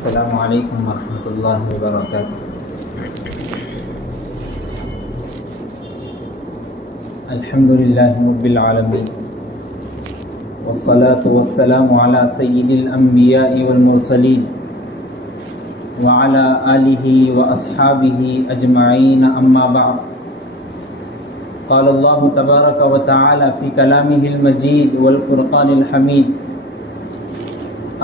السلام علیکم ورحمۃ اللہ وبرکاتہ۔ الحمد للہ رب العالمین والصلاة والسلام علی سید الانبیاء والمرسلین وعلی آلہ واصحابہ اجمعین، اما بعد۔ قال اللہ تبارک وتعالی فی کلامہ المجید والفرقان الحمید: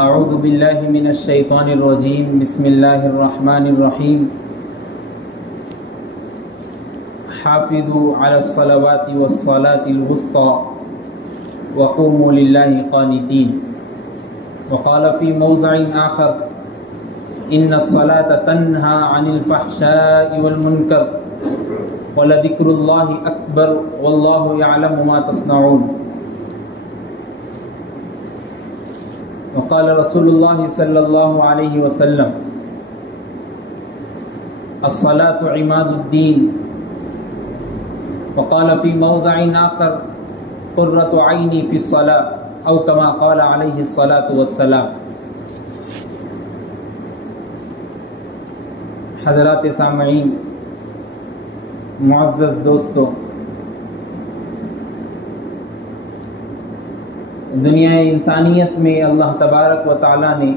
اعوذ باللہ من الشیطان الرجیم، بسم اللہ الرحمن الرحیم۔ حافظوا علی الصلوات والصلاة الوسطى وقوموا للہ قانتین۔ وقال فی موضع آخر: ان الصلاة تنہی عن الفحشاء والمنکر ولذکر اللہ اکبر واللہ یعلم ما تصنعون۔ وقال رسول اللہ صلی اللہ علیہ وسلم: الصلاة عماد الدین۔ وقال فی موضع آخر: قرۃ عینی فی الصلاة، او کما قال علیہ الصلاة والسلام۔ حضرات سامعین، معزز دوستو، دنیا انسانیت میں اللہ تبارک و تعالی نے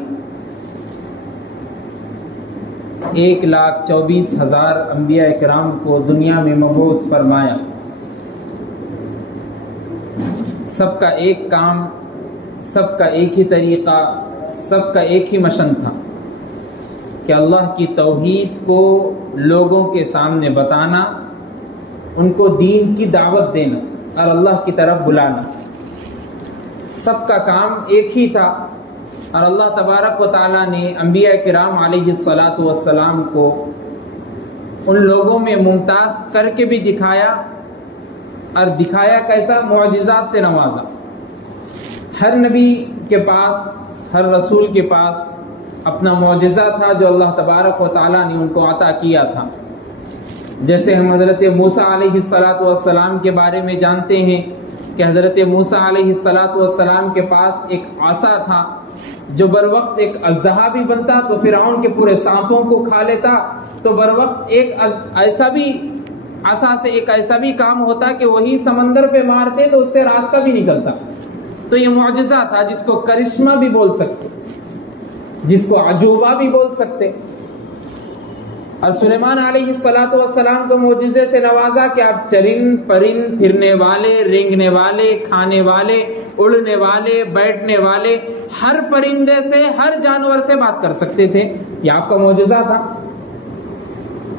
1,24,000 انبیاء اکرام کو دنیا میں مبعوث فرمایا۔ سب کا ایک کام، سب کا ایک ہی طریقہ، سب کا ایک ہی مشن تھا کہ اللہ کی توحید کو لوگوں کے سامنے بتانا، ان کو دین کی دعوت دینا اور اللہ کی طرف بلانا۔ سب کا کام ایک ہی تھا، اور اللہ تبارک و تعالیٰ نے انبیاء کرام علیہ الصلاۃ والسلام کو ان لوگوں میں ممتاز کر کے بھی دکھایا، اور دکھایا کیسا؟ معجزات سے نوازا۔ ہر نبی کے پاس، ہر رسول کے پاس اپنا معجزہ تھا جو اللہ تبارک و تعالیٰ نے ان کو عطا کیا تھا۔ جیسے ہم حضرت موسیٰ علیہ الصلاۃ والسلام کے بارے میں جانتے ہیں کہ حضرت موسیٰ علیہ الصلاۃ والسلام کے پاس ایک عصا تھا جو بر وقت ایک اژدہا بھی بنتا تو فرعون کے پورے سانپوں کو کھا لیتا، تو بر وقت ایک ایسا بھی عصا سے ایک ایسا بھی کام ہوتا کہ وہی سمندر پہ مارتے تو اس سے راستہ بھی نکلتا۔ تو یہ معجزہ تھا جس کو کرشمہ بھی بول سکتے، جس کو عجوبہ بھی بول سکتے۔ اور سلیمان علیہ الصلاۃ والسلام کو معجزے سے نوازا کہ آپ چرند پرند، پھرنے والے، رینگنے والے، کھانے والے، اڑنے والے، بیٹھنے والے، ہر پرندے سے، ہر جانور سے بات کر سکتے تھے۔ یہ آپ کا معجزہ تھا۔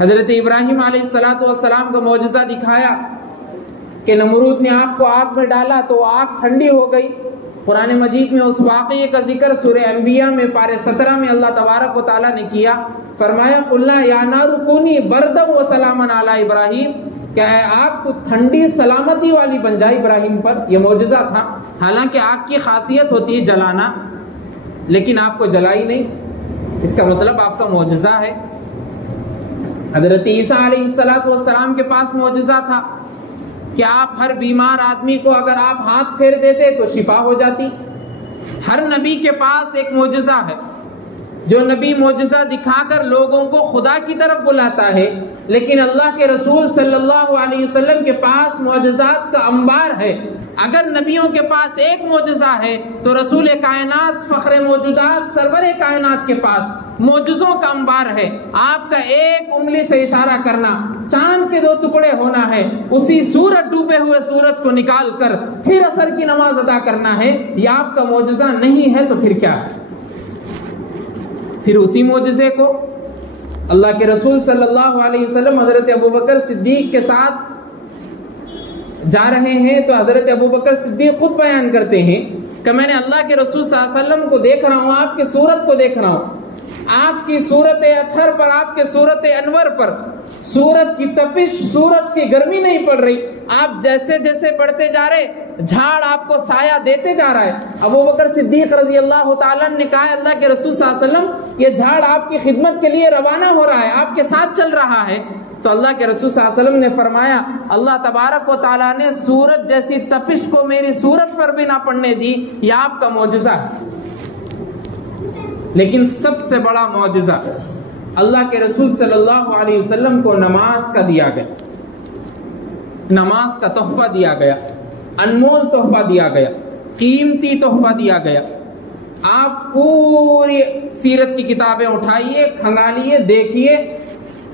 حضرت ابراہیم علیہ الصلاۃ والسلام کا معجزہ دکھایا کہ نمرود نے آگ کو آگ میں ڈالا تو آگ ٹھنڈی ہو گئی۔ قرآن مجید میں اس واقعے کا ذکر سورہ انبیاء میں پارے 17 میں اللہ تبارک و تعالیٰ نے کیا۔ فرمایا: قلنا یا نار کونی بردا و سلاما علی ابراہیم، کہ اے آگ تو ٹھنڈی سلامتی والی بن جائے ابراہیم پر۔ یہ معجزہ تھا۔ حالانکہ آگ کی خاصیت ہوتی ہے جلانا، لیکن آپ کو جلائی نہیں، اس کا مطلب آپ کا معجزہ ہے۔ حضرت عیسیٰ علیہ الصلاۃ والسلام کے پاس معجزہ تھا کہ آپ ہر بیمار آدمی کو اگر آپ ہاتھ پھیر دیتے تو شفا ہو جاتی۔ ہر نبی کے پاس ایک معجزہ ہے۔ جو نبی معجزہ دکھا کر لوگوں کو خدا کی طرف بلاتا ہے، لیکن اللہ کے رسول صلی اللہ علیہ وسلم کے پاس معجزات کا انبار ہے۔ اگر نبیوں کے پاس ایک معجزہ ہے تو رسول کائنات، فخر موجودات، سرور کائنات کے پاس معجزوں کا انبار ہے۔ آپ کا ایک انگلی سے اشارہ کرنا، چاند کے 2 ٹکڑے ہونا ہے، اسی سورج، ڈوبے ہوئے سورج کو نکال کر پھر عصر کی نماز ادا کرنا ہے۔ یہ آپ کا معجزہ نہیں ہے تو پھر کیا ہے؟ پھر اسی معجزے کو اللہ کے رسول صلی اللہ علیہ وسلم حضرت ابوبکر صدیق کے ساتھ جا رہے ہیں تو حضرت ابوبکر صدیق خود بیان کرتے ہیں کہ میں نے اللہ کے رسول صلی اللہ علیہ وسلم کو دیکھ رہا ہوں، آپ کی صورت کو دیکھ رہا ہوں، آپ کی صورت اطہر پر، آپ کے صورت انور پر سورج کی تپش، سورج کی گرمی نہیں پڑ رہی، آپ جیسے جیسے بڑھتے جا رہے، جھاڑ آپ کو سایہ دیتے جا رہا ہے۔ ابوبکر صدیق رضی اللہ تعالیٰ نے کہا اللہ کے رسول صلی اللہ علیہ وسلم، یہ جھاڑ آپ کی خدمت کے لیے روانہ ہو رہا ہے، آپ کے ساتھ چل رہا ہے۔ تو اللہ کے رسول صلی اللہ علیہ وسلم نے فرمایا اللہ تبارک و تعالیٰ نے سورج جیسی تپش کو میری صورت پر بھی نہ پڑنے دی، یہ آپ کا معجزہ ہے۔ لیکن سب سے بڑا معجزہ اللہ کے رسول صلی اللہ علیہ وسلم کو نماز کا دیا گیا، نماز کا تحفہ دیا گیا، انمول تحفہ دیا گیا، قیمتی تحفہ دیا گیا۔ آپ پوری سیرت کی کتابیں اٹھائیے، کھنگالیے، دیکھیے،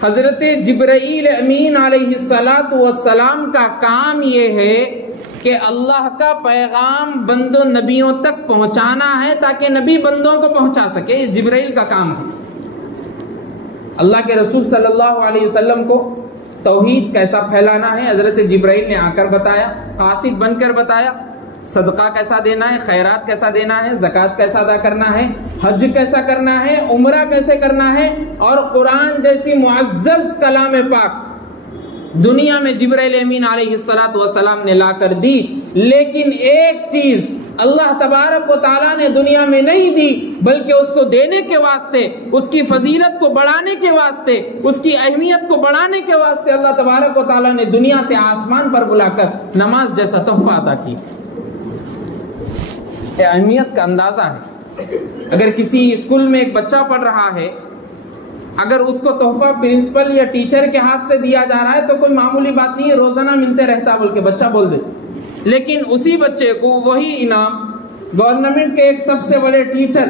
حضرت جبرائیل امین علیہ السلام کا کام یہ ہے کہ اللہ کا پیغام بندوں نبیوں تک پہنچانا ہے تاکہ نبی بندوں کو پہنچا سکے۔ یہ جبرائیل کا کام ہے۔ اللہ کے رسول صلی اللہ علیہ وسلم کو توحید کیسا پھیلانا ہے حضرت جبرائیل نے آ کر بتایا، قاصد بن کر بتایا، صدقہ کیسا دینا ہے، خیرات کیسا دینا ہے، زکوٰۃ کیسا ادا کرنا ہے، حج کیسا کرنا ہے، عمرہ کیسے کرنا ہے، اور قرآن جیسی معزز کلام پاک دنیا میں جبرائیل امین علیہ السلام نے لا کر دی۔ لیکن ایک چیز اللہ تبارک و تعالیٰ نے دنیا میں نہیں دی، بلکہ اس کو دینے کے واسطے، اس کی فضیلت کو بڑھانے کے واسطے، اس کی اہمیت کو بڑھانے کے واسطے اللہ تبارک و تعالیٰ نے دنیا سے آسمان پر بلا کر نماز جیسا تحفہ عطا کی۔ اہمیت کا اندازہ ہے۔ اگر کسی اسکول میں ایک بچہ پڑھ رہا ہے، اگر اس کو تحفہ پرنسپل یا ٹیچر کے ہاتھ سے دیا جا رہا ہے تو کوئی معمولی بات نہیں ہے، روزانہ ملتے رہتا بول کے بچہ بول دے۔ لیکن اسی بچے کو وہی انعام گورنمنٹ کے ایک سب سے بڑے ٹیچر،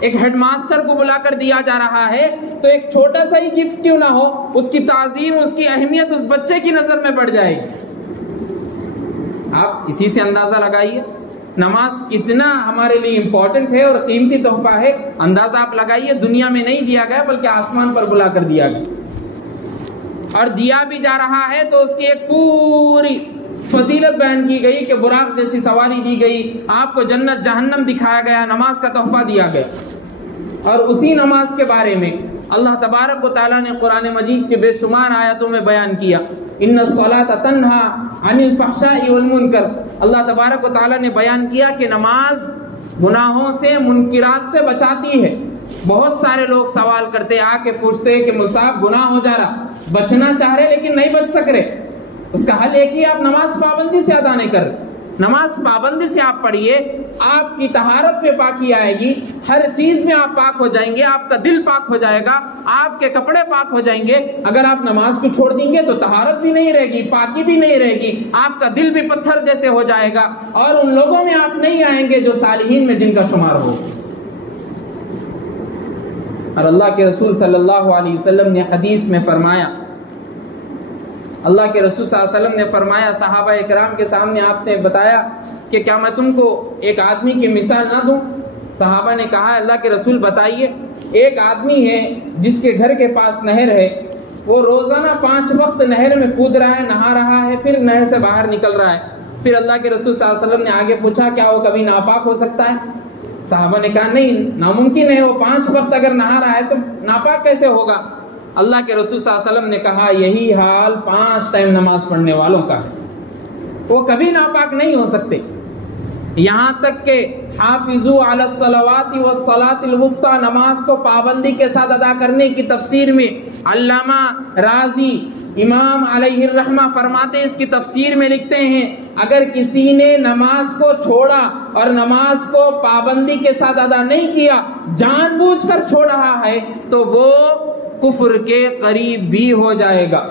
ایک ہیڈ ماسٹر کو بلا کر دیا جا رہا ہے، تو ایک چھوٹا سا ہی گفٹ کیوں نہ ہو، اس کی تعظیم، اس کی اہمیت اس بچے کی نظر میں بڑھ جائے گی۔ آپ اسی سے اندازہ لگائیے نماز کتنا ہمارے لیے امپورٹنٹ ہے اور قیمتی تحفہ ہے۔ اندازہ آپ لگائیے، دنیا میں نہیں دیا گیا بلکہ آسمان پر بلا کر دیا گیا، اور دیا بھی جا رہا ہے تو اس کی ایک پوری فضیلت بیان کی گئی کہ براق جیسی سواری دی گئی، آپ کو جنت جہنم دکھایا گیا، نماز کا تحفہ دیا گیا۔ اور اسی نماز کے بارے میں اللہ تبارک و تعالیٰ نے قرآن مجید کے بے شمار آیاتوں میں بیان کیا، ان الصلاۃ تنہا عن الفحشاء والمنکر۔ اللہ تبارک و تعالیٰ نے بیان کیا کہ نماز گناہوں سے، منکرات سے بچاتی ہے۔ بہت سارے لوگ سوال کرتے، آ کے پوچھتے کہ مول صاحب گناہ ہو جا رہا، بچنا چاہ رہے لیکن نہیں بچ سک رہے، اس کا حل ایک ہی، آپ نماز پابندی سے ادا نہیں کر رہے۔ نماز پابندی سے آپ پڑھیے، آپ کی طہارت میں پاکی آئے گی، ہر چیز میں آپ پاک ہو جائیں گے، آپ کا دل پاک ہو جائے گا، آپ کے کپڑے پاک ہو جائیں گے۔ اگر آپ نماز کو چھوڑ دیں گے تو طہارت بھی نہیں رہے گی، پاکی بھی نہیں رہے گی، آپ کا دل بھی پتھر جیسے ہو جائے گا، اور ان لوگوں میں آپ نہیں آئیں گے جو صالحین میں جن کا شمار ہو۔ اور اللہ کے رسول صلی اللہ علیہ وسلم نے حدیث میں فرمایا، اللہ کے رسول صلی اللہ علیہ وسلم نے فرمایا، صحابہ اکرام کے سامنے آپ نے بتایا کہ کیا میں تم کو ایک آدمی کی مثال نہ دوں؟ صحابہ نے کہا اللہ کے رسول بتائیے۔ ایک آدمی ہے جس کے گھر کے پاس نہر ہے، وہ روزانہ 5 وقت نہر میں کود رہا ہے، نہا رہا ہے، پھر نہر سے باہر نکل رہا ہے۔ پھر اللہ کے رسول صلی اللہ علیہ وسلم نے آگے پوچھا کیا وہ کبھی ناپاک ہو سکتا ہے؟ صحابہ نے کہا نہیں، ناممکن ہے، وہ 5 وقت اگر نہا رہا ہے تو ناپاک کیسے ہوگا؟ اللہ کے رسول صلی اللہ علیہ وسلم نے کہا یہی حال 5 ٹائم نماز پڑھنے والوں کا ہے، وہ کبھی ناپاک نہیں ہو سکتے۔ یہاں تک کہ حافظوا علی الصلوات والصلاۃ الوسطی، نماز کو پابندی کے ساتھ ادا کرنے کی تفسیر میں علامہ رازی امام علیہ الرحمہ فرماتے، اس کی تفسیر میں لکھتے ہیں اگر کسی نے نماز کو چھوڑا اور نماز کو پابندی کے ساتھ ادا نہیں کیا، جان بوجھ کر چھوڑ رہا ہے، تو وہ کفر کے قریب بھی ہو جائے گا۔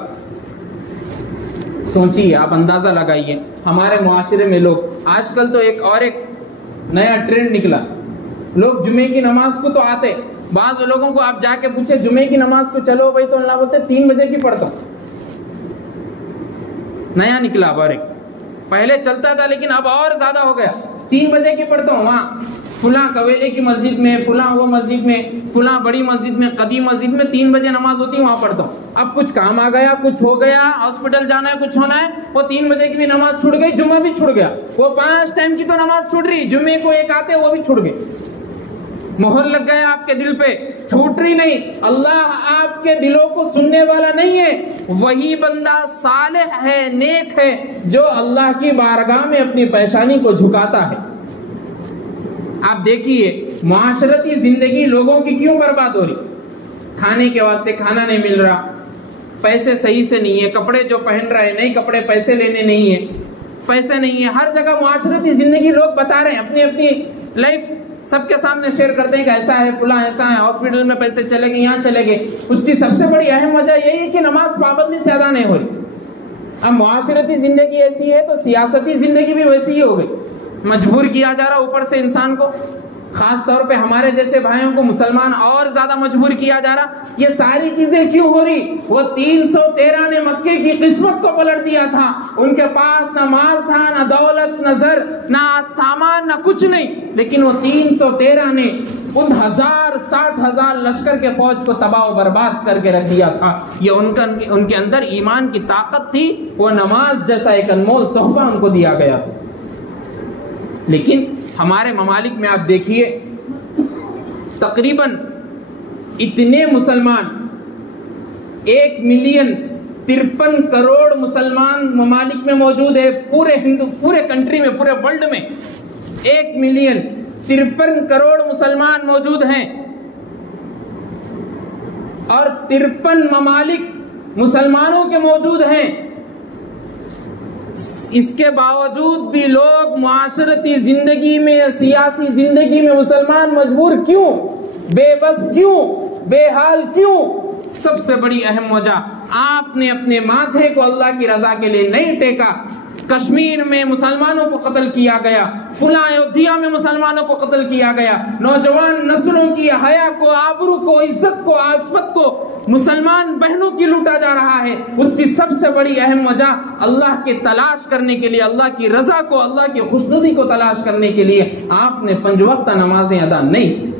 سوچیے، آپ اندازہ لگائیے، ہمارے معاشرے میں لوگ آج کل تو ایک نیا ٹرینڈ نکلا، لوگ جمعے کی نماز کو تو آتے، بعض لوگوں کو آپ جا کے پوچھے جمعے کی نماز کو چلو بھائی، تو اللہ بولتے 3 بجے کی پڑھتا ہوں۔ نیا نکلا پہلے چلتا تھا لیکن اب اور زیادہ ہو گیا، 3 بجے کی پڑھتا ہوں، وہاں فلاں قبیلے کی مسجد میں، فلاں وہ مسجد میں، فلاں بڑی مسجد میں، قدیم مسجد میں 3 بجے نماز ہوتی ہے، وہاں پڑھتا ہوں۔ اب کچھ کام آ گیا، کچھ ہو گیا، ہاسپٹل جانا ہے، کچھ ہونا ہے، وہ 3 بجے کی بھی نماز چھوٹ گئی، جمعہ بھی چھوٹ گیا، وہ 5 ٹائم کی تو نماز چھوٹ رہی، جمعے کو ایک آتے وہ بھی چھوٹ گئے، مہر لگ گیا آپ کے دل پہ، چھوٹ رہی نہیں۔ اللہ آپ کے دلوں کو سننے والا نہیں ہے، وہی بندہ صالح ہے، نیک ہے، جو اللہ کی بارگاہ میں اپنی پیشانی کو جھکاتا ہے۔ آپ دیکھیے معاشرتی زندگی لوگوں کی کیوں برباد ہو رہی؟ کھانے کے واسطے کھانا نہیں مل رہا، پیسے صحیح سے نہیں ہے، کپڑے جو پہن رہے ہیں نئے کپڑے پیسے لینے نہیں ہیں، پیسے نہیں ہے، ہر جگہ معاشرتی زندگی لوگ بتا رہے ہیں، اپنی اپنی لائف سب کے سامنے شیئر کرتے ہیں کہ ایسا ہے، فلاں ایسا ہے، ہاسپٹل میں پیسے چلے گئے، یہاں چلے گئے. اس کی سب سے بڑی اہم وجہ یہی ہے کہ نماز پابندی سے ادا نہیں ہو رہی. اب معاشرتی زندگی ایسی ہے تو سیاستی زندگی بھی ویسی ہی ہو گئی. مجبور کیا جا رہا اوپر سے انسان کو، خاص طور پہ ہمارے جیسے بھائیوں کو مسلمان اور زیادہ مجبور کیا جا رہا. یہ ساری چیزیں کیوں ہو رہی؟ وہ 313 نے مکے کی قسمت کو پلٹ دیا تھا. ان کے پاس نہ مال تھا، نہ دولت، نہ زر، نہ سامان، نہ کچھ نہیں، لیکن وہ 313 نے ان 60,000 لشکر کے فوج کو تباہ و برباد کر کے رکھ دیا تھا. یہ ان کے اندر ایمان کی طاقت تھی. وہ نماز جیسا ایک انمول تحفہ ان کو دیا گیا تھا. لیکن ہمارے ممالک میں آپ دیکھیے تقریباً اتنے مسلمان 1,53 کروڑ مسلمان ممالک میں موجود ہے. پورے کنٹری میں، پورے ورلڈ میں 1,53 کروڑ مسلمان موجود ہیں، اور 53 ممالک مسلمانوں کے موجود ہیں. اس کے باوجود بھی لوگ معاشرتی زندگی میں یا سیاسی زندگی میں مسلمان مجبور کیوں، بے بس کیوں، بے حال کیوں؟ سب سے بڑی اہم وجہ، آپ نے اپنے ماتھے کو اللہ کی رضا کے لیے نہیں ٹیکا. کشمیر میں مسلمانوں کو قتل کیا گیا، فلاں ایودھیا میں مسلمانوں کو قتل کیا گیا. نوجوان نسلوں کی حیا کو، آبرو کو، عزت کو، عفت کو مسلمان بہنوں کی لوٹا جا رہا ہے. اس کی سب سے بڑی اہم وجہ اللہ کے تلاش کرنے کے لیے، اللہ کی رضا کو، اللہ کی خوشنودی کو تلاش کرنے کے لیے آپ نے 5 وقت نمازیں ادا نہیں کی.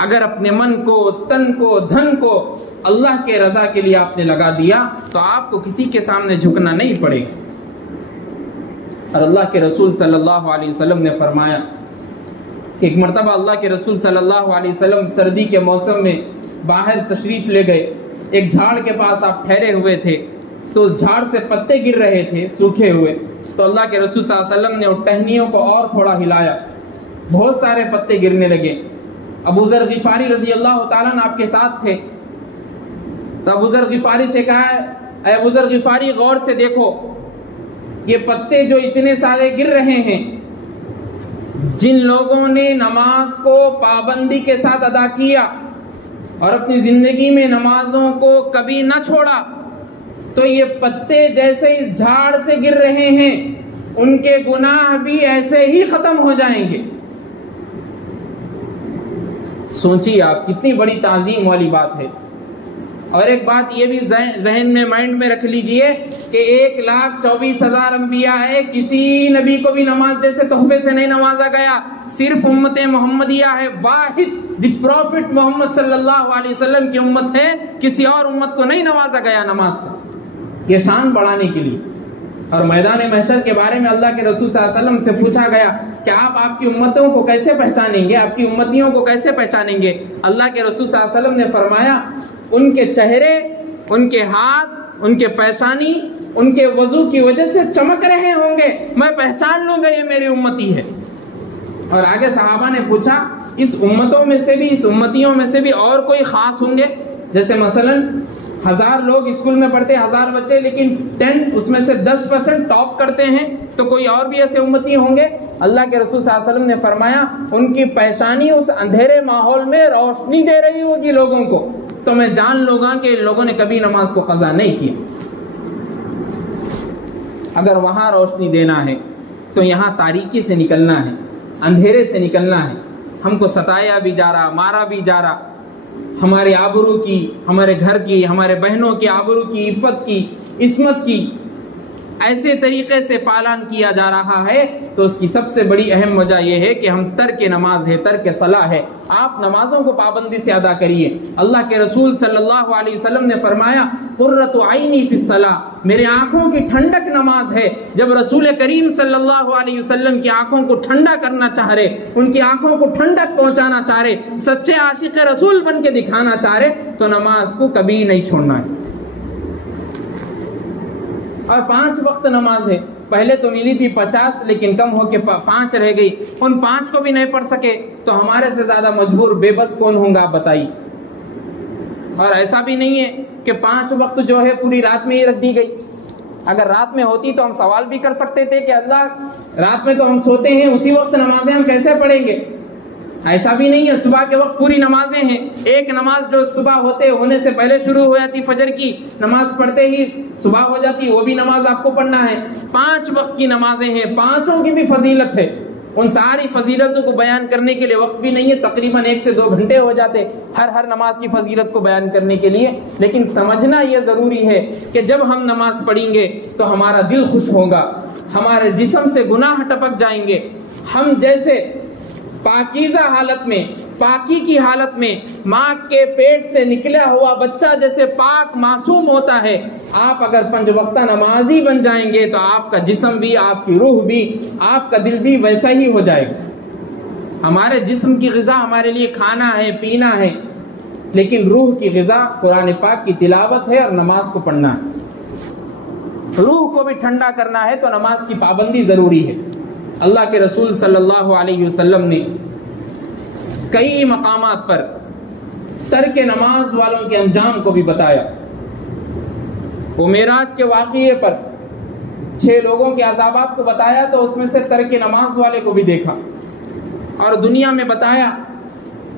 اگر اپنے من کو، تن کو، دھن کو اللہ کے رضا کے لیے آپ نے لگا دیا تو آپ کو کسی کے سامنے جھکنا نہیں پڑے گا. اور اللہ کے رسول صلی اللہ علیہ وسلم نے فرمایا کہ ایک مرتبہ اللہ کے رسول صلی اللہ علیہ وسلم سردی کے موسم میں باہر تشریف لے گئے. ایک جھاڑ کے پاس آپ ٹھہرے ہوئے تھے تو اس جھاڑ سے پتے گر رہے تھے سوکھے ہوئے. تو اللہ کے رسول صلی اللہ علیہ وسلم نے ان ٹہنیوں کو اور تھوڑا ہلایا، بہت سارے پتے گرنے لگے. ابو ذر غفاری رضی اللہ تعالیٰ آپ کے ساتھ تھے. تو ابو ذر غفاری سے کہا ہے، اے ابو ذر غفاری غور سے دیکھو، یہ پتے جو اتنے سارے گر رہے ہیں، جن لوگوں نے نماز کو پابندی کے ساتھ ادا کیا اور اپنی زندگی میں نمازوں کو کبھی نہ چھوڑا، تو یہ پتے جیسے اس جھاڑ سے گر رہے ہیں ان کے گناہ بھی ایسے ہی ختم ہو جائیں گے. سوچیے آپ، کتنی بڑی تعظیم والی بات ہے. اور ایک بات یہ بھی ذہن میں، مائنڈ میں رکھ لیجئے کہ 1,24,000 انبیاء ہے، کسی نبی کو بھی نماز جیسے تحفے سے نہیں نوازا گیا. صرف امت محمدیہ ہے، واحد دی پروفٹ محمد صلی اللہ علیہ وسلم کی امت ہے، کسی اور امت کو نہیں نوازا گیا نماز سے. یہ شان بڑھانے کے لیے. اور میدان محشر کے بارے میں اللہ کے رسول صلی اللہ علیہ وسلم سے پوچھا گیا کہ آپ کی امتوں کو کیسے پہچانیں گے، آپ کی امتیوں کو کیسے پہچانیں گے؟ اللہ کے رسول صلی اللہ علیہ وسلم نے فرمایا، ان کے چہرے، ان کے ہاتھ، ان کے پیشانی، ان کے وضو کی وجہ سے چمک رہے ہوں گے، میں پہچان لوں گا یہ میری امتی ہے. اور آگے صحابہ نے پوچھا، اس امتوں میں سے بھی، اس امتیوں میں سے بھی اور کوئی خاص ہوں گے؟ جیسے مثلا 1000 لوگ اسکول میں پڑھتے، 1000 بچے، لیکن 10 اس میں سے 10% ٹاپ کرتے ہیں، تو کوئی اور بھی ایسے امتی ہوں گے؟ اللہ کے رسول صلی اللہ علیہ وسلم نے فرمایا، ان کی پیشانی اس اندھیرے ماحول میں روشنی دے رہی ہوگی لوگوں کو، تو میں جان لوں گا کہ ان لوگوں نے کبھی نماز کو قضا نہیں کی. اگر وہاں روشنی دینا ہے تو یہاں تاریکی سے نکلنا ہے، اندھیرے سے نکلنا ہے. ہم کو ستایا بھی جا رہا، مارا بھی جا رہا، ہمارے آبرو کی، ہمارے گھر کی، ہمارے بہنوں کی آبرو کی، عفت کی، عصمت کی ایسے طریقے سے پالن کیا جا رہا ہے. تو اس کی سب سے بڑی اہم وجہ یہ ہے کہ ہم ترک نماز ہے، ترک صلاح ہے. آپ نمازوں کو پابندی سے ادا کریے. اللہ کے رسول صلی اللہ علیہ وسلم نے فرمایا، قرۃ عینی فی الصلاۃ، میرے آنکھوں کی ٹھنڈک نماز ہے. جب رسول کریم صلی اللہ علیہ وسلم کی آنکھوں کو ٹھنڈا کرنا چاہ رہے، ان کی آنکھوں کو ٹھنڈک پہنچانا چاہ رہے، سچے عاشق رسول بن کے دکھانا چاہ رہے، تو نماز کو کبھی نہیں چھوڑنا ہے. اور 5 وقت نماز ہے. پہلے تو ملی تھی 50، لیکن کم ہو کے 5 رہ گئی. ان 5 کو بھی نہیں پڑھ سکے تو ہمارے سے زیادہ مجبور بے بس کون ہوں گا آپ بتائیے. اور ایسا بھی نہیں ہے کہ 5 وقت جو ہے پوری رات میں ہی رکھ دی گئی. اگر رات میں ہوتی تو ہم سوال بھی کر سکتے تھے کہ اللہ رات میں تو ہم سوتے ہیں، اسی وقت نمازیں ہم کیسے پڑھیں گے؟ ایسا بھی نہیں ہے، صبح کے وقت پوری نمازیں ہیں. ایک نماز جو صبح ہونے سے پہلے شروع ہو جاتی، فجر کی نماز پڑھتے ہی صبح ہو جاتی، وہ بھی نماز آپ کو پڑھنا ہے. 5 وقت کی نمازیں ہیں، 5 کی بھی فضیلت ہے. ان ساری فضیلتوں کو بیان کرنے کے لیے وقت بھی نہیں ہے، تقریباً 1 سے 2 گھنٹے ہو جاتے ہر نماز کی فضیلت کو بیان کرنے کے لیے. لیکن سمجھنا یہ ضروری ہے کہ جب ہم نماز پڑھیں گے تو ہمارا دل خوش ہوگا، ہمارے جسم سے گناہ ٹپک جائیں گے. ہم جیسے پاکیزہ حالت میں، پاکی کی حالت میں ماں کے پیٹ سے نکلا ہوا بچہ جیسے پاک معصوم ہوتا ہے، آپ اگر 5 وقتہ نمازی بن جائیں گے تو آپ کا جسم بھی، آپ کی روح بھی، آپ کا دل بھی ویسا ہی ہو جائے گا. ہمارے جسم کی غذا ہمارے لیے کھانا ہے، پینا ہے، لیکن روح کی غذا قرآن پاک کی تلاوت ہے اور نماز کو پڑھنا ہے. روح کو بھی ٹھنڈا کرنا ہے تو نماز کی پابندی ضروری ہے. اللہ کے رسول صلی اللہ علیہ وسلم نے کئی مقامات پر ترک نماز والوں کے انجام کو بھی بتایا. وہ معراج کے واقعے پر 6 لوگوں کے عذابات کو بتایا تو اس میں سے ترک نماز والے کو بھی دیکھا اور دنیا میں بتایا.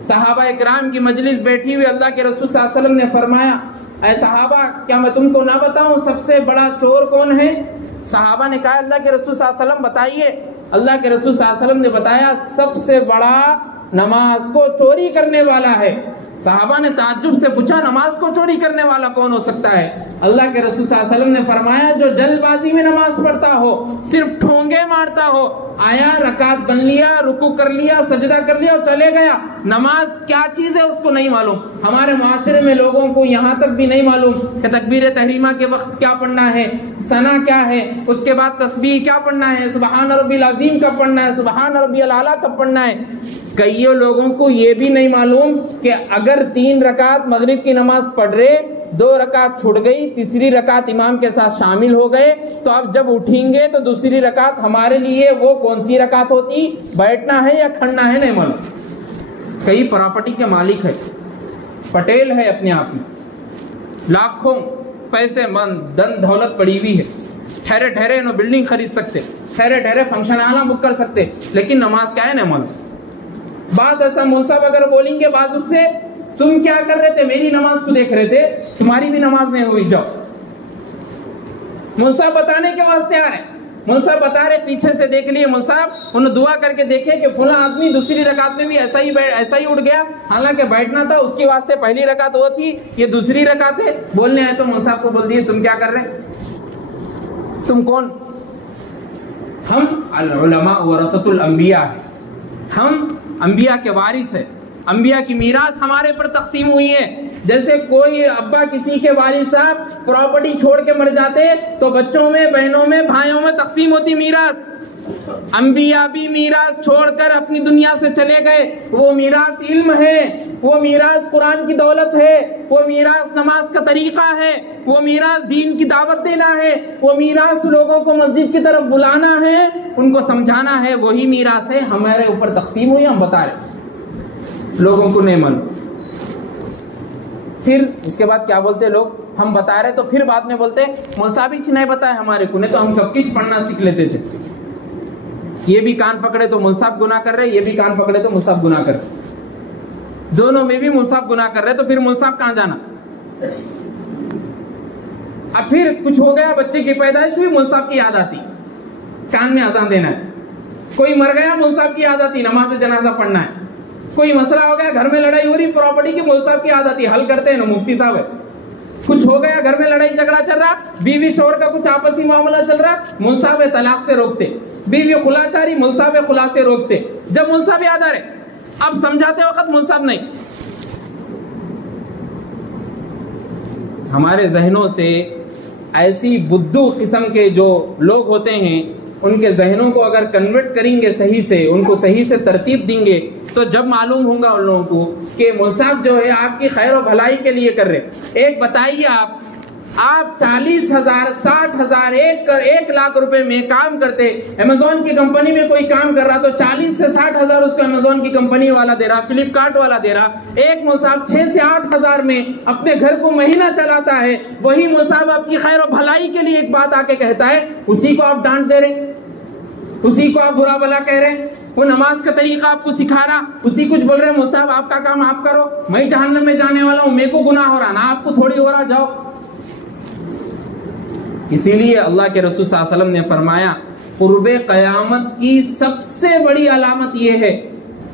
صحابہ اکرام کی مجلس بیٹھی ہوئی اللہ کے رسول صلی اللہ علیہ وسلم نے فرمایا، اے صحابہ کیا میں تم کو نہ بتاؤں سب سے بڑا چور کون ہے؟ صحابہ نے کہا اللہ کے رسول صلی اللہ علیہ وسلم بتائیے. اللہ کے رسول صلی اللہ علیہ وسلم نے بتایا سب سے بڑا نماز کو چوری کرنے والا ہے. صحابہ نے تعجب سے پوچھا نماز کو چوری کرنے والا کون ہو سکتا ہے؟ اللہ کے رسول صلی اللہ علیہ وسلم نے فرمایا جو جلد بازی میں نماز پڑھتا ہو، صرف ٹھونگے مارتا ہو، آیا رکعت بن لیا، رکوع کر لیا، سجدہ کر لیا اور چلے گیا. نماز کیا چیز ہے اس کو نہیں معلوم. ہمارے معاشرے میں لوگوں کو یہاں تک بھی نہیں معلوم کہ تکبیر تحریمہ کے وقت کیا پڑھنا ہے، ثنا کیا ہے، اس کے بعد تسبیح کیا پڑھنا ہے، سبحان ربی العظیم کب پڑھنا ہے، سبحان ربی الاعلیٰ کب پڑھنا ہے. کئی لوگوں کو یہ بھی نہیں معلوم کہ اگر 3 رکعت مغرب کی نماز پڑھ رہے، 2 رکعت چھوٹ گئی، تیسری رکعت امام کے ساتھ شامل ہو گئے تو اب جب اٹھیں گے تو دوسری رکعت ہمارے لیے وہ کون سی رکعت ہوتی، بیٹھنا ہے یا کھڑنا ہے، نہیں معلوم. کئی پراپرٹی کے مالک ہے، پٹیل ہے اپنے آپ میں، لاکھوں پیسے مند دن دولت پڑی ہوئی ہے، ٹھہرے ٹھہرے انہوں بلڈنگ خرید سکتے، ٹھہرے ٹھہرے فنکشن ہال بک کر سکتے، لیکن نماز کیا ہے نہیں معلوم. بات ایسا مول صاحب اگر بولیں گے بازوق سے تم کیا کر رہے تھے؟ میری نماز کو دیکھ رہے تھے، تمہاری بھی نماز نہیں ہوئی، جاؤ. مول صاحب بتانے کے واسطے آ رہے، مول صاحب بتا رہے پیچھے سے دیکھ لیے مول صاحب، انہوں دعا کر کے دیکھے کہ فلاں آدمی دوسری رکعت میں بھی ایسا ہی اٹھ گیا، حالانکہ بیٹھنا تھا اس کے واسطے پہلی رکعت وہ تھی، یہ دوسری رکعت ہے. بولنے آئے تو مول صاحب کو بول دیے تم کیا کر رہے، تم کون؟ ہم العلماء ورثۃ الانبیاء ہیں، ہم انبیاء کے وارث ہیں. انبیاء کی میراث ہمارے پر تقسیم ہوئی ہے. جیسے کوئی ابا کسی کے والد صاحب پراپرٹی چھوڑ کے مر جاتے تو بچوں میں، بہنوں میں، بھائیوں میں تقسیم ہوتی میراث. انبیاء بھی میراث چھوڑ کر اپنی دنیا سے چلے گئے. وہ میراث علم ہے، وہ میراث قرآن کی دولت ہے، وہ میراث نماز کا طریقہ ہے، وہ میراث دین کی دعوت دینا ہے، وہ میراث لوگوں کو مسجد کی طرف بلانا ہے، ان کو سمجھانا ہے. وہی میراث ہے ہمارے اوپر تقسیم ہوئی، ہم بتا رہے، لوگوں کو نہیں معلوم. پھر اس کے بعد کیا بولتے لوگ، ہم بتا رہے تو پھر بعد میں بولتے مول صاحب ہی نہیں بتایا ہمارے کو، نہیں تو ہم کب کچھ پڑھنا سیکھ لیتے تھے. یہ بھی کان پکڑے تو مول صاحب گناہ کر رہے، یہ بھی کان پکڑے تو مول صاحب گناہ کر رہے، دونوں میں بھی مول صاحب گناہ کر رہے، تو پھر مول صاحب کہاں جانا. اب پھر کچھ ہو گیا، بچے کی پیدائش ہوئی، مول صاحب کی یاد آتی کان میں اذان دینا ہے. کوئی مر گیا، مول صاحب کی یاد آتی نماز جنازہ پڑھنا ہے. کوئی مسئلہ ہو گیا، گھر میں لڑائی ہو رہی پراپرٹی کی، مول صاحب کی یاد آتی حل کرتے ہیں نا، مفتی صاحب ہے. کچھ ہو گیا، گھر میں لڑائی جھگڑا چل رہا، بیوی شوہر کا کچھ آپسی معاملہ چل رہا، مول صاحب ہے طلاق سے روکتے. بیوی خلا چاہ رہی، مول صاحب ہے خلا سے روکتے. جب مول صاحب یاد آ رہے، اب سمجھاتے وقت مول صاحب نہیں. ہمارے ذہنوں سے ایسی بدھو قسم کے جو لوگ ہوتے ہیں، ان کے ذہنوں کو اگر کنورٹ کریں گے صحیح سے، ان کو صحیح سے ترتیب دیں گے، تو جب معلوم ہوگا ان لوگوں کو کہ مول صاحب جو ہے آپ کی خیر و بھلائی کے لیے کر رہے. ایک بتائیے آپ آپ 40,000 60,000 1 لاکھ روپے میں کام کرتے، امیزون کی کمپنی میں کوئی کام کر رہا تو 40 سے 60,000 اس کو امیزون کی کمپنی والا دے رہا، فلپ کارٹ والا دے رہا۔ ایک مول صاحب 6 سے 8,000 میں اپنے گھر کو مہینہ چلاتا ہے، وہی مول صاحب آپ کی خیر و بھلائی کے لیے ایک بات آ کے کہتا ہے، اسی کو آپ ڈانٹ دے رہے، اسی کو آپ برا بلا کہہ رہے، وہ نماز کا طریقہ آپ کو سکھا رہا، اسی کچھ بول رہے مول صاحب آپ کا کام آپ کرو، میں جہنم میں جانے والا ہوں، میرے کو گناہ ہو رہا نا، آپ کو تھوڑی ہو رہا، جاؤ۔ اسی لیے اللہ کے رسول صلی اللہ علیہ وسلم نے فرمایا قرب قیامت کی سب سے بڑی علامت یہ ہے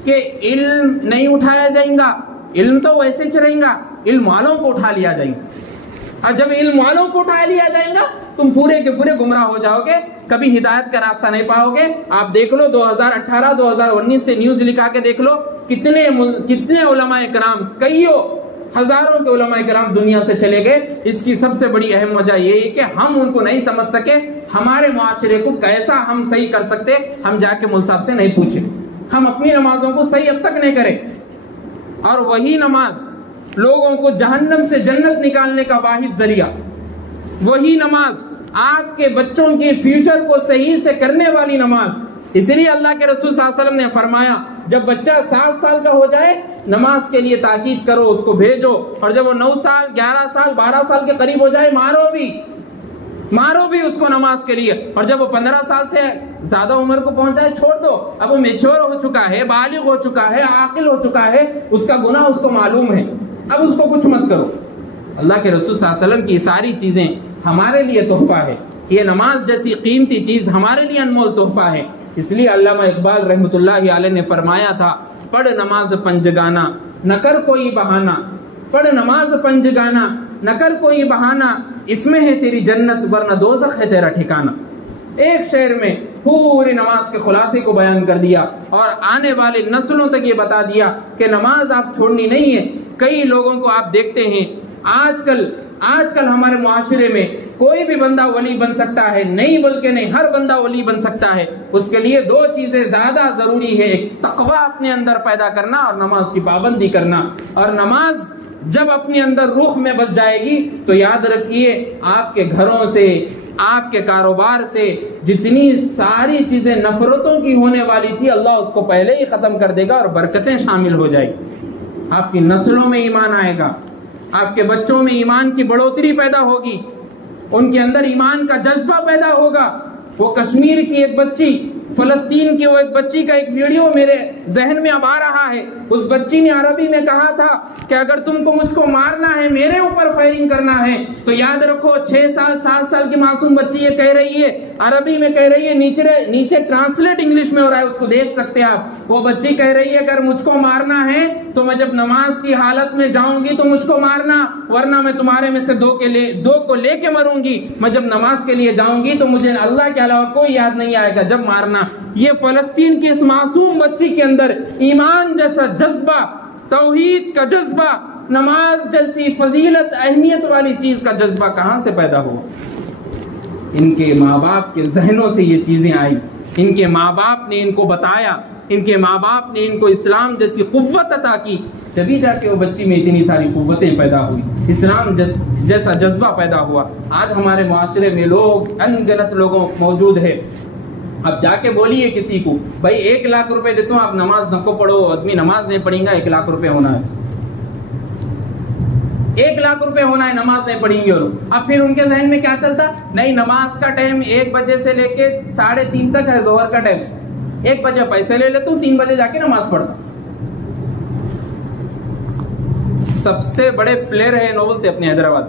کہ علم نہیں اٹھایا جائے گا، علم تو ویسے چلیں گا، علم والوں کو اٹھا لیا جائے گا، اور جب علم والوں کو اٹھا لیا جائے گا تم پورے کے پورے گمراہ ہو جاؤ گے، کبھی ہدایت کا راستہ نہیں پاؤ گے۔ آپ دیکھ لو 2018 2019 سے نیوز لکھا کے دیکھ لو، کتنے علماء کرام، کئیوں ہزاروں کے علماء کرام دنیا سے چلے گئے۔ اس کی سب سے بڑی اہم وجہ یہ ہے کہ ہم ان کو نہیں سمجھ سکے، ہمارے معاشرے کو کیسا ہم صحیح کر سکتے، ہم جا کے مول صاحب سے نہیں پوچھیں، ہم اپنی نمازوں کو صحیح اب تک نہیں کریں، اور وہی نماز لوگوں کو جہنم سے جنت نکالنے کا واحد ذریعہ، وہی نماز آپ کے بچوں کے فیوچر کو صحیح سے کرنے والی نماز۔ اس لیے اللہ کے رسول صلی اللہ علیہ وسلم نے فرمایا جب بچہ 7 سال کا ہو جائے نماز کے لیے تاکید کرو، اس کو بھیجو، اور جب وہ 9 سال 11 سال 12 سال کے قریب ہو جائے مارو بھی اس کو نماز کے لیے، اور جب وہ 15 سال سے زیادہ عمر کو پہنچ جائے چھوڑ دو، اب وہ میچور ہو چکا ہے، بالغ ہو چکا ہے، عاقل ہو چکا ہے، اس کا گناہ اس کو معلوم ہے، اب اس کو کچھ مت کرو۔ اللہ کے رسول صلی اللہ علیہ وسلم کی ساری چیزیں ہمارے لیے تحفہ ہے، یہ نماز جیسی قیمتی چیز ہمارے لیے انمول تحفہ ہے۔ اس لیے علامہ اقبال رحمۃ اللہ علیہ نے فرمایا تھا پڑھ نماز پنجگانا نہ کر کوئی بہانہ، پڑھ نماز پنجگانا نہ کر کوئی بہانہ، اس میں ہے تیری جنت ورنہ دوزخ ہے تیرا ٹھکانہ۔ ایک شعر میں پوری نماز کے خلاصے کو بیان کر دیا اور آنے والے نسلوں تک یہ بتا دیا کہ نماز آپ چھوڑنی نہیں ہے۔ کئی لوگوں کو آپ دیکھتے ہیں آج کل ہمارے معاشرے میں کوئی بھی بندہ ولی بن سکتا ہے، نہیں بلکہ نہیں، ہر بندہ ولی بن سکتا ہے۔ اس کے لیے 2 چیزیں زیادہ ضروری ہے، ایک تقوی اپنے اندر پیدا کرنا اور نماز کی پابندی کرنا، اور نماز جب اپنے اندر روح میں بس جائے گی تو یاد رکھیے آپ کے گھروں سے، آپ کے کاروبار سے جتنی ساری چیزیں نفرتوں کی ہونے والی تھی اللہ اس کو پہلے ہی ختم کر دے گا اور برکتیں شامل ہو جائے گی۔ آپ کی نسلوں میں ایمان آئے گا، آپ کے بچوں میں ایمان کی بڑھوتری پیدا ہوگی، ان کے اندر ایمان کا جذبہ پیدا ہوگا۔ وہ کشمیر کی ایک بچی، فلسطین کی وہ ایک بچی کا ایک ویڈیو میرے ذہن میں اب آ رہا ہے۔ اس بچی نے عربی میں کہا تھا کہ اگر تم کو مجھ کو مارنا ہے، میرے اوپر فائرنگ کرنا ہے تو یاد رکھو 6 سال 7 سال کی معصوم بچی یہ کہہ رہی ہے، عربی میں کہہ رہی ہے، نیچے ٹرانسلیٹ انگلش میں ہو رہا ہے، اس کو دیکھ سکتے ہیں آپ۔ وہ بچی کہہ رہی ہے اگر مجھ کو مارنا ہے تو میں جب نماز کی حالت میں جاؤں گی تو مجھ کو مارنا، ورنہ میں تمہارے میں سے 2 کو لے کے مروں گی۔ میں جب نماز کے لیے جاؤں گی تو مجھے اللہ کے علاوہ کوئی یاد نہیں آئے گا جب مارنا۔ یہ فلسطین کی اس معصوم بچی کے اندر ایمان جیسا جذبہ، توحید کا جذبہ، نماز جیسی فضیلت اہمیت والی چیز کا جذبہ کہاں سے پیدا ہوا؟ ان کے ماں باپ کے ذہنوں سے یہ چیزیں آئی، ان کے ماں باپ نے ان کو بتایا، ان کے ماں باپ نے ان کو اسلام جیسی قوت عطا کی، تبھی جا کے وہ بچی میں اتنی ساری قوتیں پیدا ہوئی، اسلام جیسا جذبہ پیدا ہوا۔ آج ہمارے معاشرے میں لوگ ان گنت لوگوں موجود ہے، اب جا کے بولیے کسی کو بھائی 1 لاکھ روپے دیتا ہوں آپ نماز نہ کو پڑھو، آدمی نماز نہیں پڑھیں گا، 1 لاکھ روپے ہونا ہے، 1 لاکھ روپے ہونا ہے، نماز نہیں پڑھیں گے۔ اور اب پھر ان کے ذہن میں کیا چلتا؟ نہیں، نماز کا ٹائم 1 بجے سے لے کے 3:30 تک ہے، ظہر کا ٹائم، 1 بجے پیسے لے لیتا ہوں، 3 بجے جا کے نماز پڑھتا ہوں۔ سب سے بڑے پلیئر ہے نو بولتے اپنے حیدرآباد،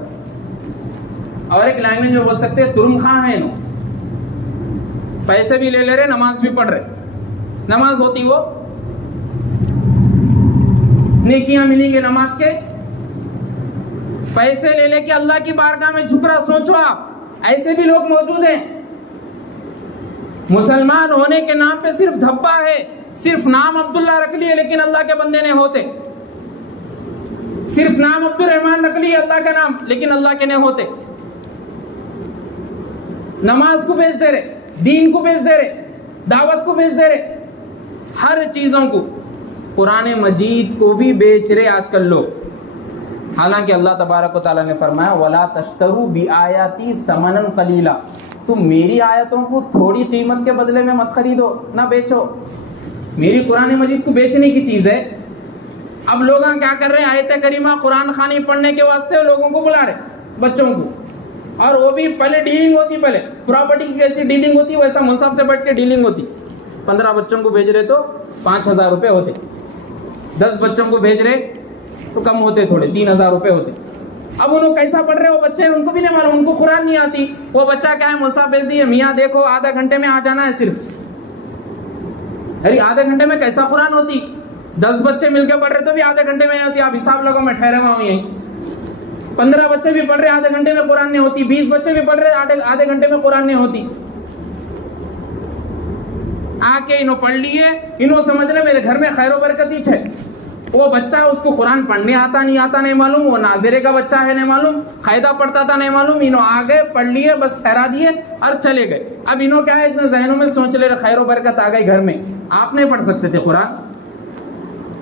اور ایک لینگویج میں بول سکتے ہیں ترم خاں ہے نو، پیسے بھی لے لے رہے، نماز بھی پڑھ رہے، نماز ہوتی وہ نیکیاں ملیں گے نماز کے، پیسے لے لے کے اللہ کی بارگاہ میں جھک رہا۔ سوچو آپ، ایسے بھی لوگ موجود ہیں، مسلمان ہونے کے نام پہ صرف دھبا ہے، صرف نام عبداللہ رکھ لیے لیکن اللہ کے بندے نہیں ہوتے، صرف نام عبد الرحمن رکھ لیے اللہ کا نام لیکن اللہ کے نہیں ہوتے، نماز کو بیچ دے رہے، دین کو بیچ دے رہے، دعوت کو بیچ دے رہے، ہر چیزوں کو، قرآن مجید کو بھی بیچ رہے آج کل لوگ۔ حالانکہ اللہ تبارک و تعالیٰ نے فرمایا وَلَا تَشْتَرُوا بِآيَاتِي ثَمَنًا قَلِيلًا، تم میری آیتوں کو تھوڑی قیمت کے بدلے میں مت خریدو، نہ بیچو. میری قرآن مجید کو بیچنے کی چیز ہے. اب لوگ کیا کر رہے ہیں، آیت کریمہ قرآن خوانی پڑھنے کے واسطے لوگوں کو بلا رہے، بچوں کو، اور وہ بھی پہلے ڈیلنگ ہوتی، پہلے پراپرٹی کی کیسی ڈیلنگ ہوتی ویسا منصب سے بیٹھ کے ڈیلنگ ہوتی. 15 بچوں کو بھیج رہے تو 5,000 روپے ہوتے، 10 بچوں کو بھیج رہے تو کم ہوتے، تھوڑے 3,000 روپے ہوتے. اب انہوں کیسا پڑھ رہے وہ بچے، ان کو بھی نہیں معلوم، ان کو قرآن نہیں آتی. وہ بچہ کیا ہے، ملصاب بھیج دیے، میاں دیکھو آدھا گھنٹے میں آ جانا ہے صرف. ارے آدھے گھنٹے میں کیسا قرآن ہوتی؟ 10 بچے مل کے پڑھ رہے تو بھی آدھے گھنٹے میں نہیں ہوتی. آپ حساب لگاؤ، میں ٹھہرا ہوا ہوں یہیں. 15 بچے بھی پڑھ رہے آدھے گھنٹے میں قرآن نہیں ہوتی، 20 بچے بھی پڑھ رہے آدھے گھنٹے میں قرآن نہیں ہوتی. آ کے انہوں پڑھ لیے، انہوں سمجھ رہے میرے گھر میں خیر و برکت ہی ہے. وہ بچہ اس کو قرآن پڑھنے آتا نہیں معلوم، وہ ناظرے کا بچہ ہے نہیں معلوم، قاعدہ پڑھتا تھا نہیں معلوم. انہوں آ گئے، پڑھ لیے، بس ٹھہرا دیے اور چلے گئے. اب انہوں کیا ہے، اتنے ذہنوں میں سوچ لے خیر و برکت آ گئی گھر میں. آپ نہیں پڑھ سکتے تھے قرآن؟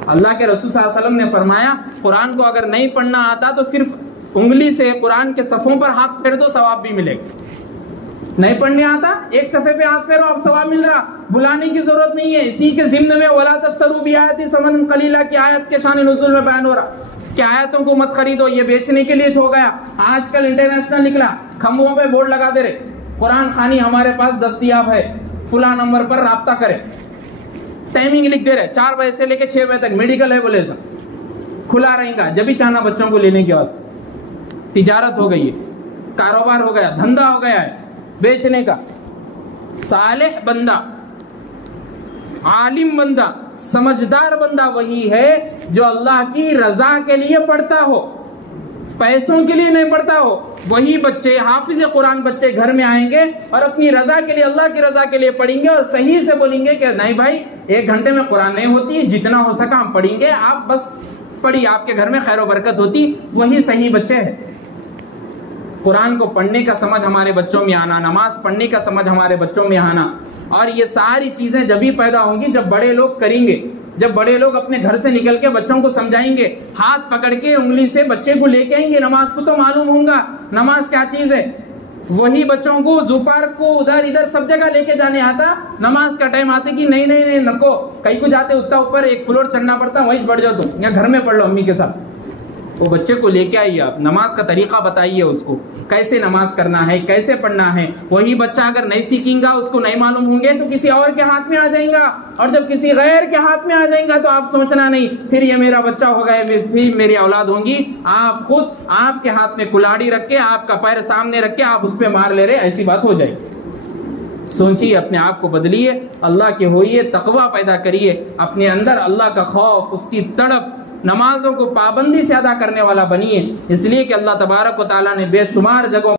اللہ کے رسول صلی اللہ علیہ وسلم نے فرمایا قرآن کو اگر نہیں پڑھنا آتا تو صرف انگلی سے قرآن کے صفوں پر ہاتھ پھیر دو، ثواب بھی ملے گا. نہیں پڑھنے آتا، ایک صفحے پہ ہاتھ پھیرو، اب ثواب مل رہا. بلانے کی ضرورت نہیں ہے. اسی کے ضمن میں وَلَا تَشْتَرُوا بِآيَاتِي ثَمَنًا قَلِيلًا کی آیت کے شان نزول میں بیان ہو رہا کہ آیتوں کو مت خریدو، یہ بیچنے کے لیے ہو گیا. آج کل انٹرنیشنل نکلا، کھمبوں پہ بورڈ لگا دے رہے قرآن خوانی ہمارے پاس دستیاب ہے، فلاں نمبر پر رابطہ کرے. ٹائمنگ لکھ دے رہے 4 بجے سے لے کے 6 بجے تک، میڈیکل ہے بولے سب کھلا رہیں گا جب بھی چاہنا بچوں کو لینے کے واسطے. تجارت ہو گئی ہے، کاروبار ہو گیا، دھندا ہو گیا ہے بیچنے کا. صالح بندہ، عالم بندہ، سمجھدار بندہ وہی ہے جو اللہ کی رضا کے لیے پڑھتا ہو، پیسوں کے لیے نہیں پڑھتا ہو. وہی بچے، حافظ قرآن بچے گھر میں آئیں گے اور اپنی رضا کے لیے، اللہ کی رضا کے لیے پڑھیں گے، اور صحیح سے بولیں گے کہ نہیں بھائی 1 گھنٹے میں قرآن نہیں ہوتی، جتنا ہو سکا ہم پڑھیں گے، آپ بس پڑھی، آپ کے گھر میں خیر و برکت ہوتی. وہی صحیح بچے ہیں. قرآن کو پڑھنے کا سمجھ ہمارے بچوں میں آنا، نماز پڑھنے کا سمجھ ہمارے بچوں میں آنا، اور یہ ساری چیزیں جبھی پیدا ہوں گی جب بڑے لوگ کریں گے، جب بڑے لوگ اپنے گھر سے نکل کے بچوں کو سمجھائیں گے، ہاتھ پکڑ کے انگلی سے بچے کو لے کے آئیں گے. نماز کو تو معلوم ہوگا نماز کیا چیز ہے. وہی بچوں کو زو پارک کو ادھر سب جگہ لے کے جانے آتا، نماز کا ٹائم آتے کہ نہیں نکو، کہیں کو جاتے اتنا اوپر 1 فلور چڑھنا پڑتا، وہیں بڑھ جاؤ تم، یا گھر میں پڑھ لو امی کے ساتھ. وہ بچے کو لے کے آئیے، آپ نماز کا طریقہ بتائیے، اس کو کیسے نماز کرنا ہے، کیسے پڑھنا ہے. وہی بچہ اگر نہیں سیکھیں گا، اس کو نہیں معلوم ہوں گے تو کسی اور کے ہاتھ میں آ جائیں گا، اور جب کسی غیر کے ہاتھ میں آ جائیں گا تو آپ سوچنا نہیں پھر یہ میرا بچہ ہوگا، پھر میری اولاد ہوں گی. آپ خود آپ کے ہاتھ میں کلاڑی رکھ کے، آپ کا پیر سامنے رکھ کے آپ اس پہ مار لے رہے، ایسی بات ہو جائے. سوچیے، اپنے آپ کو بدلیے، اللہ کے ہوئیے، تقوی پیدا کریے اپنے اندر، اللہ کا خوف، اس کی تڑپ، نمازوں کو پابندی سے ادا کرنے والا بنیے. اس لیے کہ اللہ تبارک و تعالیٰ نے بے شمار جگہوں